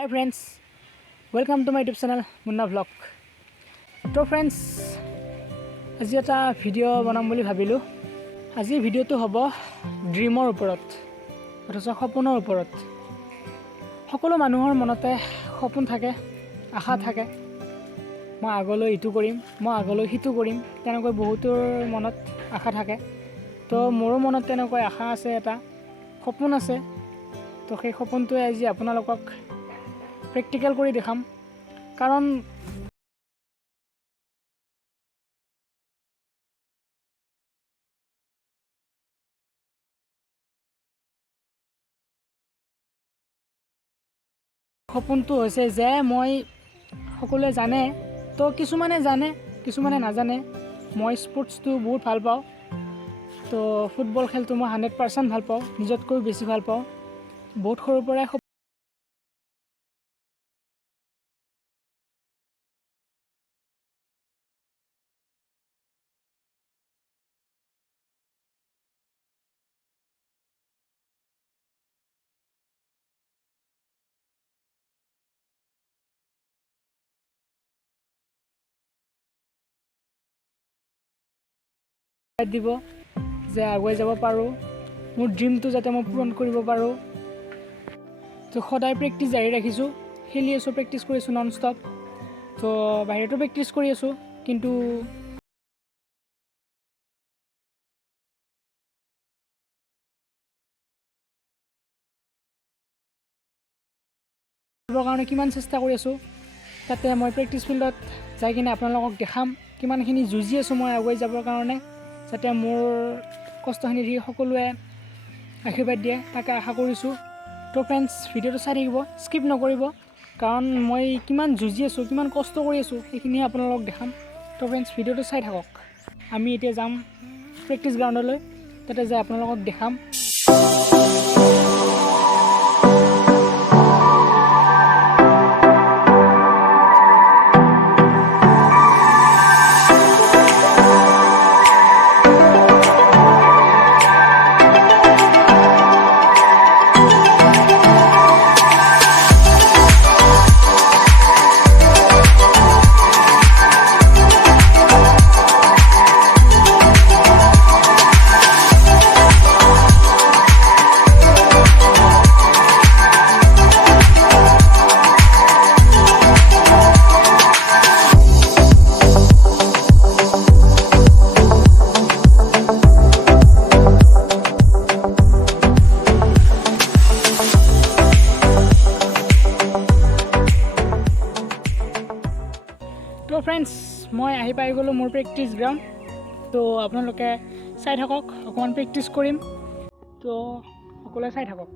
Hi friends, welcome to my YouTube channel Munna Vlog. So friends, আজি এটা video' বনাম বুলি ভাবিলোঁ। আজি ভিডিঅ'টো হ'ব ড্ৰিমৰ ওপৰত, অথচ সপোনৰ ওপৰত। সকলো মানুহৰ মনতে সপোন থাকে, আশা থাকে। মই আগলৈ ইটো কৰিম, মই আগলৈ সিটো কৰিম, তেনেকৈ বহুতৰ মনত আশা থাকে। তো মোৰো মনত তেনেকৈ আশা আছে, এটা সপোন আছে। তো সেই সপোনটোৱে আজি আপোনালোকক প্ৰেক্টিকেল কৰি দেখাম। কাৰণ সপোনটো হৈছে যে মই সকলোৱে জানে, তো কিছুমানে জানে কিছুমানে নাজানে, মই স্পৰ্টছটো বহুত ভাল পাওঁ। তো ফুটবল খেলটো মই 100% ভাল পাওঁ, নিজতকৈ বেছি ভাল পাওঁ। বহুত সৰুৰ পৰাই দিব যে আগুৱাই যাব পাৰোঁ, মোৰ ড্ৰিমটো যাতে মই পূৰণ কৰিব পাৰোঁ। তো সদায় প্ৰেক্টিছ জাৰি ৰাখিছোঁ, খেলি আছোঁ, প্ৰেক্টিছ কৰিছোঁ নন ষ্টপ। তো বাহিৰতো প্ৰেক্টিছ কৰি আছোঁ, কিন্তু কৰিবৰ কাৰণে কিমান চেষ্টা কৰি আছোঁ, তাতে মই প্ৰেক্টিছ ফিল্ডত যাই কিনে আপোনালোকক দেখাম কিমানখিনি যুঁজি আছোঁ মই আগুৱাই যাবৰ কাৰণে, যাতে মোৰ কষ্টখিনি দেখি সকলোৱে আশীৰ্বাদ দিয়ে, তাকে আশা কৰিছোঁ। তো ফ্ৰেণ্ডছ, ভিডিঅ'টো চাই থাকিব, স্কিপ নকৰিব, কাৰণ মই কিমান যুঁজি আছোঁ, কিমান কষ্ট কৰি আছোঁ, সেইখিনিহে আপোনালোকক দেখাম। তো ফ্ৰেণ্ডছ, ভিডিঅ'টো চাই থাকক। আমি এতিয়া যাম প্ৰেক্টিছ গ্ৰাউণ্ডলৈ, তাতে যাই আপোনালোকক দেখাম। তো ফ্ৰেণ্ডছ, মই আহি পাই গ'লোঁ মোৰ প্ৰেক্টিছ গ্ৰাউণ্ড। তো আপোনালোকে চাই থাকক, অকণমান প্ৰেক্টিছ কৰিম। তো সকলোৱে চাই থাকক।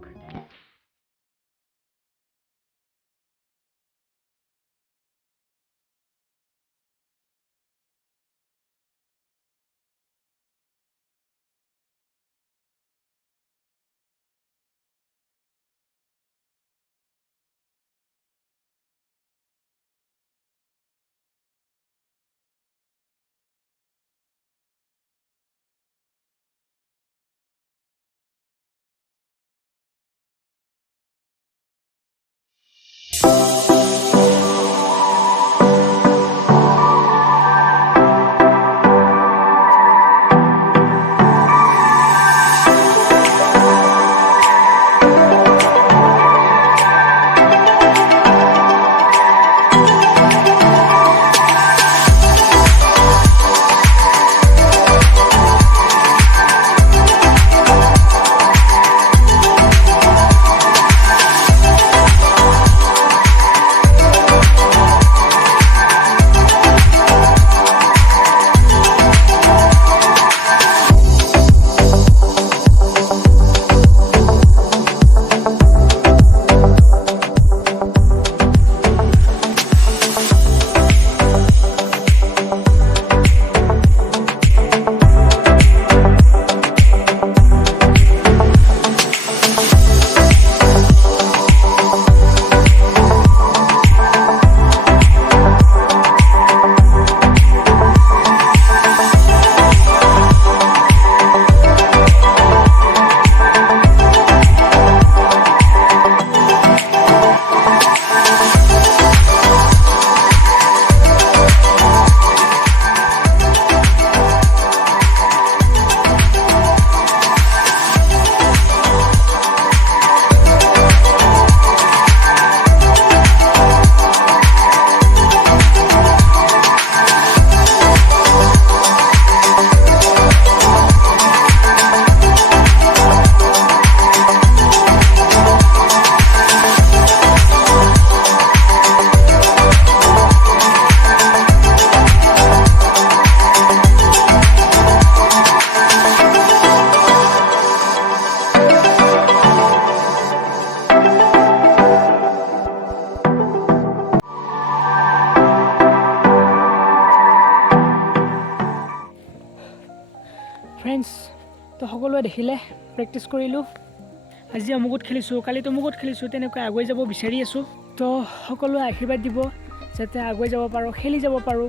সকলোৱে দেখিলে প্ৰেক্টিছ কৰিলোঁ। আজি অমুকত খেলিছোঁ, কালিতো অমুকত খেলিছোঁ, তেনেকৈ আগুৱাই যাব বিচাৰি আছোঁ। তো সকলোৱে আশীৰ্বাদ দিব যাতে আগুৱাই যাব পাৰোঁ, খেলি যাব পাৰোঁ।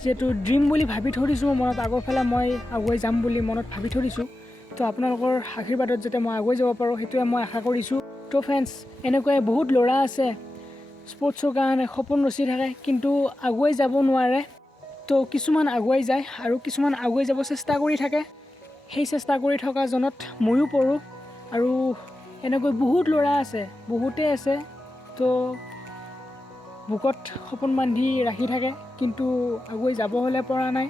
যিহেতু ড্ৰিম বুলি ভাবি থৈ দিছোঁ মনত, আগৰ ফালে মই আগুৱাই যাম বুলি মনত ভাবি থৈ দিছোঁ। তো আপোনালোকৰ আশীৰ্বাদত যাতে মই আগুৱাই যাব পাৰোঁ সেইটোৱে মই আশা কৰিছোঁ। তো ফ্ৰেণ্ডছ, এনেকুৱাই বহুত ল'ৰা আছে স্পৰ্টছৰ কাৰণে সপোন ৰচি থাকে কিন্তু আগুৱাই যাব নোৱাৰে। তো কিছুমান আগুৱাই যায় আৰু কিছুমান আগুৱাই যাব চেষ্টা কৰি থাকে। সেই চেষ্টা কৰি থকাজনত ময়ো পৰোঁ। আৰু এনেকৈ বহুত ল'ৰা আছে, বহুতেই আছে। তো বুকত সপোন বান্ধি ৰাখি থাকে কিন্তু আগুৱাই যাব হ'লে পৰা নাই।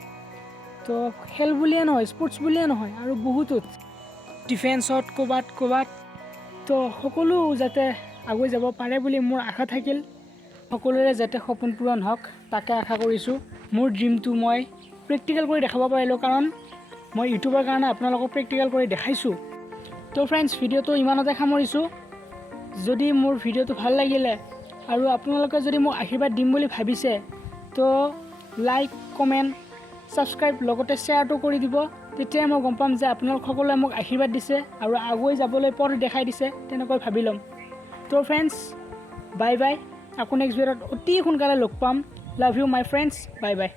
তো খেল বুলিয়ে নহয়, স্পৰ্টছ বুলিয়ে নহয়, আৰু বহুতোত ডিফেন্সত ক'ৰবাত তো সকলো যাতে আগুৱাই যাব পাৰে বুলি মোৰ আশা থাকিল। সকলোৰে যাতে সপোন পূৰণ হওক তাকে আশা কৰিছোঁ। মোৰ ড্ৰিমটো মই প্ৰেক্টিকেল কৰি দেখাব পাৰিলোঁ, কাৰণ মই ইউটিউবৰ কাৰণে আপোনালোকক প্ৰেক্টিকেল কৰি দেখাইছোঁ। তো ফ্ৰেণ্ডছ, ভিডিঅ'টো ইমানতে সামৰিছোঁ। যদি মোৰ ভিডিঅ'টো ভাল লাগিলে আৰু আপোনালোকে যদি মোক আশীৰ্বাদ দিম বুলি ভাবিছে তো লাইক, কমেণ্ট, ছাবস্ক্ৰাইব লগতে শ্বেয়াৰটো কৰি দিব। তেতিয়াই মই গম পাম যে আপোনালোক সকলোৱে মোক আশীৰ্বাদ দিছে আৰু আগুৱাই যাবলৈ পথ দেখাই দিছে, তেনেকৈ ভাবি ল'ম। তো ফ্ৰেণ্ডছ, বাই বাই। আকৌ নেক্সট ভিডিঅ'ত অতি সোনকালে লগ পাম। Love you my friends, bye bye.